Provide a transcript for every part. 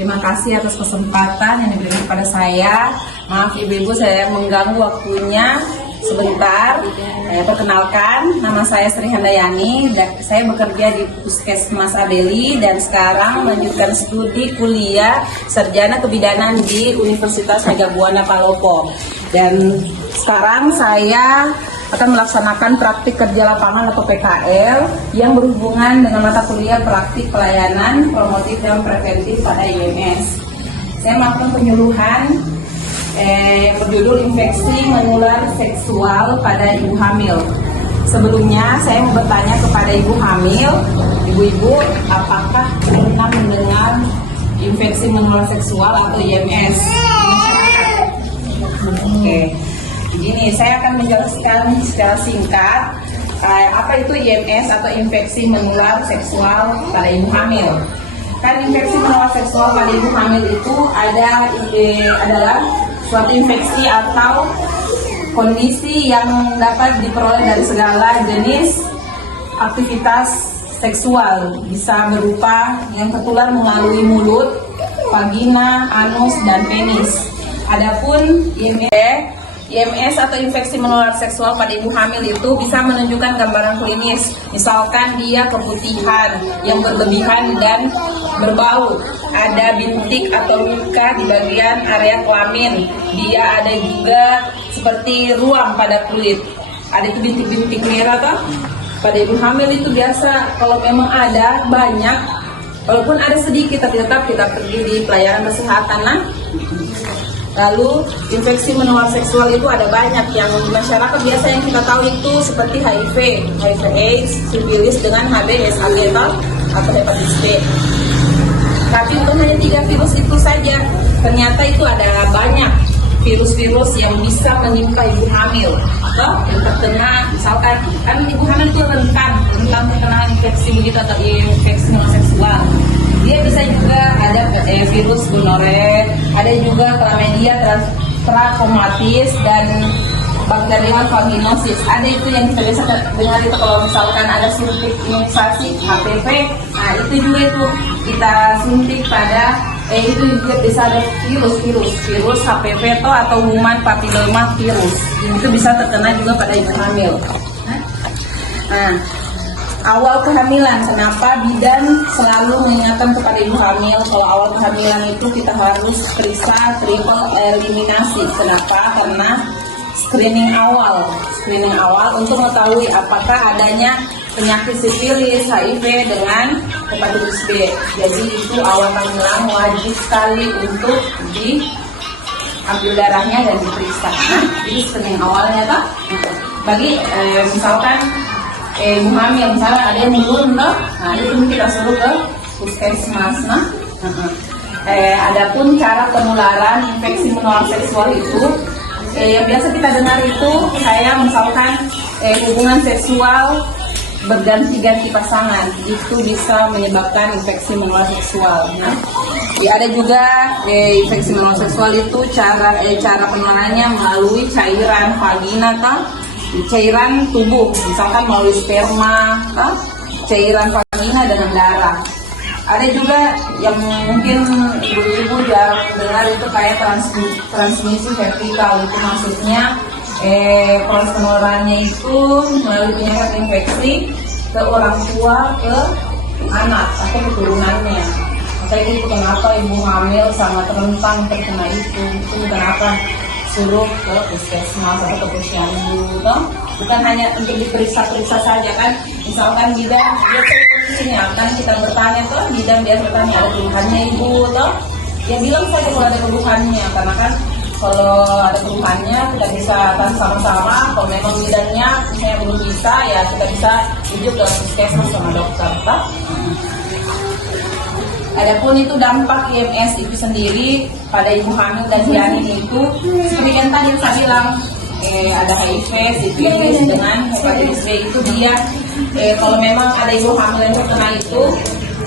Terima kasih atas kesempatan yang diberikan kepada saya. Maaf ibu-ibu, saya mengganggu waktunya sebentar. Perkenalkan, nama saya Sri Handayani. Saya bekerja di Puskesmas Abeli dan sekarang melanjutkan studi kuliah Sarjana Kebidanan di Universitas Mega Buana Palopo. Dan sekarang saya akan melaksanakan praktik kerja lapangan atau PKL yang berhubungan dengan mata kuliah praktik pelayanan, promotif, dan preventif pada IMS. Saya melakukan penyuluhan yang berjudul infeksi menular seksual pada ibu hamil. Sebelumnya saya mau bertanya kepada ibu hamil, ibu-ibu apakah pernah mendengar infeksi menular seksual atau IMS? Oke. Begini, saya akan menjelaskan secara singkat apa itu IMS atau infeksi menular seksual pada ibu hamil. Kan infeksi menular seksual pada ibu hamil itu adalah suatu infeksi atau kondisi yang dapat diperoleh dari segala jenis aktivitas seksual, bisa berupa yang tertular melalui mulut, vagina, anus, dan penis. Adapun IMS atau infeksi menular seksual pada ibu hamil itu bisa menunjukkan gambaran klinis. Misalkan dia keputihan yang berlebihan dan berbau, ada bintik atau luka di bagian area kelamin. Dia ada juga seperti ruam pada kulit. Ada itu bintik-bintik merah toh. Pada ibu hamil itu biasa kalau memang ada banyak, walaupun ada sedikit tapi tetap kita pergi di pelayanan kesehatan lah. Lalu infeksi menular seksual itu ada banyak yang di masyarakat biasa yang kita tahu itu seperti HIV AIDS, sifilis dengan HB/HIV atau hepatitis B. Tapi bukan hanya 3 virus itu saja, ternyata itu ada banyak virus-virus yang bisa menimpa ibu hamil atau yang terkena, misalkan kan ibu hamil itu rentan terkena infeksi begitu atau infeksi menular seksual. Dia bisa juga ada virus gonore, ada juga chlamydia trachomatis dan bakterial vaginosis. Ada itu yang kita bisa dengar itu kalau misalkan ada suntik imunisasi HPV. Nah itu juga itu kita suntik pada itu juga bisa ada virus HPV atau human papilloma virus. Itu bisa terkena juga pada ibu hamil. Nah, awal kehamilan, kenapa bidan selalu mengingatkan kepada ibu hamil kalau awal kehamilan itu kita harus periksa triple eliminasi. Kenapa? Karena screening awal untuk mengetahui apakah adanya penyakit sifilis, HIV dengan hepatitis B. Jadi itu awal kehamilan wajib sekali untuk diambil darahnya dan diperiksa. Nah, itu screening awalnya toh. Bagi misalkan ibu hamil, misalnya ada yang menurun loh, nah itu kita suruh ke puskesmas. Adapun cara penularan infeksi menular seksual itu yang biasa kita dengar itu kayak misalkan hubungan seksual berganti-ganti pasangan, itu bisa menyebabkan infeksi menular seksual. Nah, ada juga infeksi menular seksual itu cara penularannya melalui cairan vagina cairan tubuh, misalkan melalui sperma, cairan vagina dengan darah. Ada juga yang mungkin ibu-ibu jarang dengar itu kayak transmisi vertikal, itu maksudnya proses penularannya itu melalui penyakit infeksi ke orang tua ke anak atau keturunannya. Makanya itu kenapa ibu hamil sangat rentan terkena itu kenapa suruh ke puskesmas atau ke posyandu, bukan hanya untuk diperiksa-periksa saja kan. Misalkan bidan dia tahu kondisinya, kan kita bertanya tuh, bidan dia bertanya ada keluhannya ibu ya bilang saja kalau ada keluhannya, karena kan kalau ada keluhannya kita bisa akan sama-sama. Kalau memang bidannya misalnya belum bisa, ya kita bisa rujuk ke puskesmas sama dokter toh. Adapun itu dampak IMS itu sendiri pada ibu hamil dan janin itu seperti yang tadi saya bilang, ada HIV, sifilis dengan hepatitis B itu dia kalau memang ada ibu hamil yang terkena itu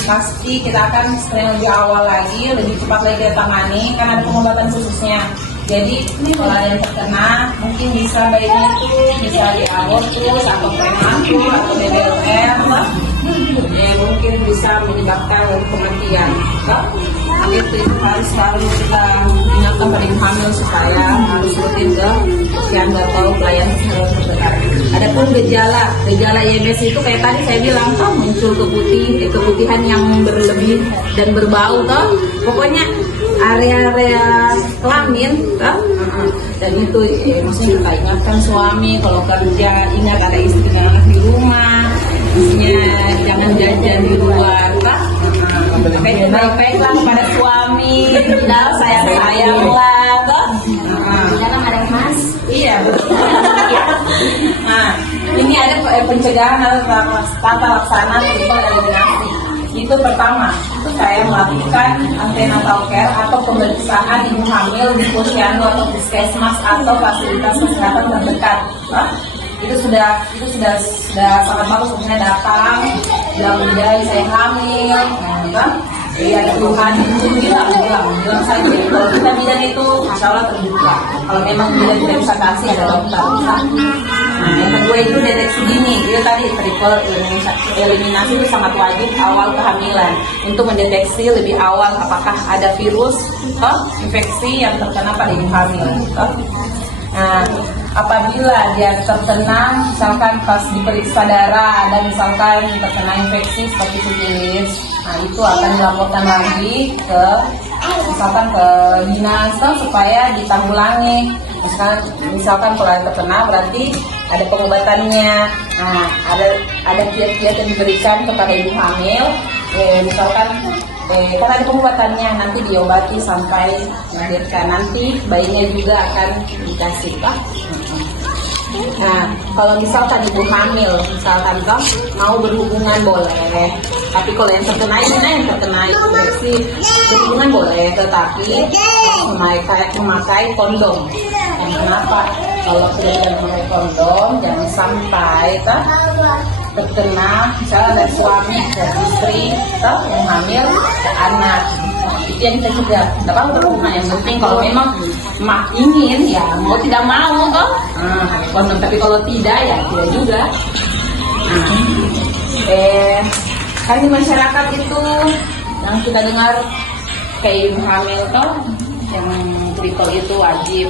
pasti kita akan screening lebih awal lagi, lebih cepat lagi kita tangani, kan ada pengobatan khususnya. Jadi kalau ada yang terkena mungkin bisa bayinya itu bisa diabortus atau prematur atau BBLR ya mungkin bisa menyebabkan kematian. itu harus selalu kita ingatkan pada ibu hamil supaya harus rutin ke posyandu atau pelayanan kesehatan terdekat. Adapun gejala IMS itu kayak tadi saya bilang muncul keputihan yang berlebih dan berbau pokoknya area-area kelamin dan itu maksudnya kita ingatkan suami kalau kerja ingat ada istri dan anak di rumah, maksudnya jangan jajan di luar baik-baiklah kepada suami, sayang-sayanglah Jangan ada mas. iya betul. Nah ini ada pencegahan atau tata laksana triple eliminasi. Itu pertama, saya melakukan antenatal care atau pemeriksaan ibu hamil di posyandu atau puskesmas atau fasilitas kesehatan terdekat. Itu sudah sangat bagus. Saya datang, bilang saya hamil, iya ada keluhan, bilang saja. Kalau kita bidan itu, insya Allah terbuka. Kalau memang bidan tidak bisa kasih, ada dokter. Nah, yang kedua itu deteksi dini. Itu tadi triple eliminasi itu sangat wajib awal kehamilan untuk mendeteksi lebih awal apakah ada virus infeksi yang terkena pada ibu hamil. Nah, apabila dia terkena, misalkan pas diperiksa darah ada misalkan terkena infeksi seperti sifilis, nah itu akan dilaporkan lagi ke misalkan ke dinas supaya ditanggulangi. Misalkan kalau yang terkena berarti ada pengobatannya. Nah, ada kiat-kiat yang diberikan kepada ibu hamil. Misalkan karena ada pengobatannya, nanti diobati sampai melahirkan, nanti bayinya juga akan dikasih Nah, kalau misalkan ibu hamil, misalkan mau berhubungan boleh, tapi kalau yang terkena infeksi berhubungan boleh, tetapi memakai kondom. Kenapa? Kalau sudah tidak memakai kondom, jangan sampai terkena misalnya dari suami, dari istri, yang hamil, anak. Itu yang kita cegah. Tidak apa-apa berhubungan. Yang penting kalau memang ingin, ya mau tidak mau kondom. Tapi kalau tidak, ya tidak juga. Kan di masyarakat itu yang kita dengar kayak ibu hamil yang triple itu wajib.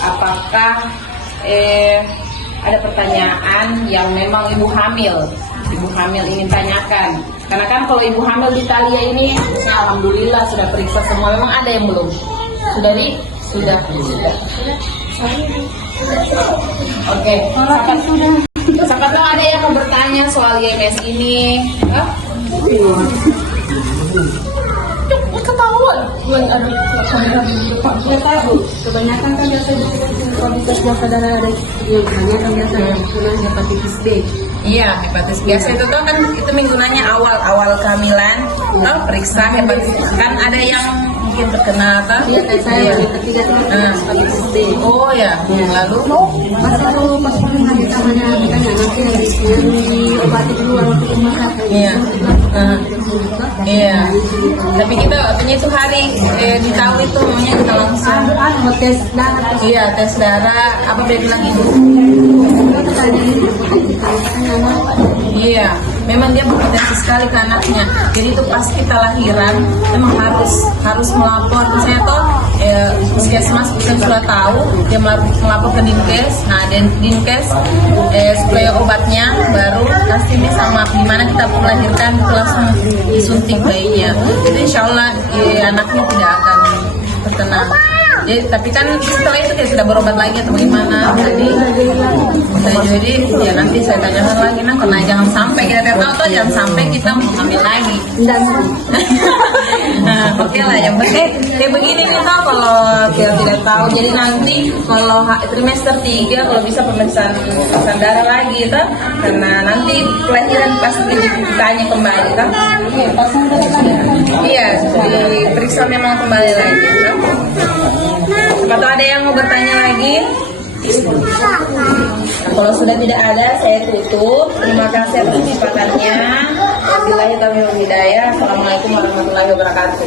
Apakah ada pertanyaan yang memang ibu hamil ingin tanyakan? Karena kan kalau ibu hamil di Italia ini, alhamdulillah sudah periksa semua. Memang ada yang belum? Sudah. Oke. Siapa tahu ada yang mau bertanya soal IMS ini? Ketahuan. Ya tahu. Kebanyakan kan biasa kalau biasa darah ada yang kebanyakan biasa hepatitis B. Iya, hepatitis biasa itu kan itu menggunanya awal kehamilan, periksa hepatitis. Kan ada yang mungkin terkena Iya, kayak saya ketiga hepatitis B. Oh ya, lalu pas kami namanya nanti diobati dulu waktu rumah sakit. Iya. Tapi kita artinya itu hari ditahu itu namanya kita langsung tes darah. Iya, tes darah. Apa dia bilang ibu? Iya, memang dia berpotensi sekali ke anaknya. Jadi itu pas kita lahiran memang harus melapor. Misalnya puskesmas sudah tahu, dia melapor ke Dinkes. Nah, Dinkes supaya obatnya baru pasti sama gimana kita melahirkan itu langsung disuntik bayinya. Jadi insya Allah anaknya tidak akan terkena. Tapi kan setelah itu tidak berobat lagi atau bagaimana? Jadi ya nanti saya tanyakan lagi karena jangan sampai kita tahu atau jangan sampai kita mengambil lagi. Nah, oke lah, yang penting kayak begini nih kalau kita tidak tahu. Jadi nanti kalau trimester 3 kalau bisa pemeriksaan darah lagi karena nanti kelahiran pasti ditanya kembali Iya, diperiksa memang kembali lagi Atau ada yang mau bertanya lagi? Kalau sudah tidak ada, saya tutup. Terima kasih atas kesempatannya. Wabillahi taufiq wal hidayah. Assalamualaikum warahmatullahi wabarakatuh.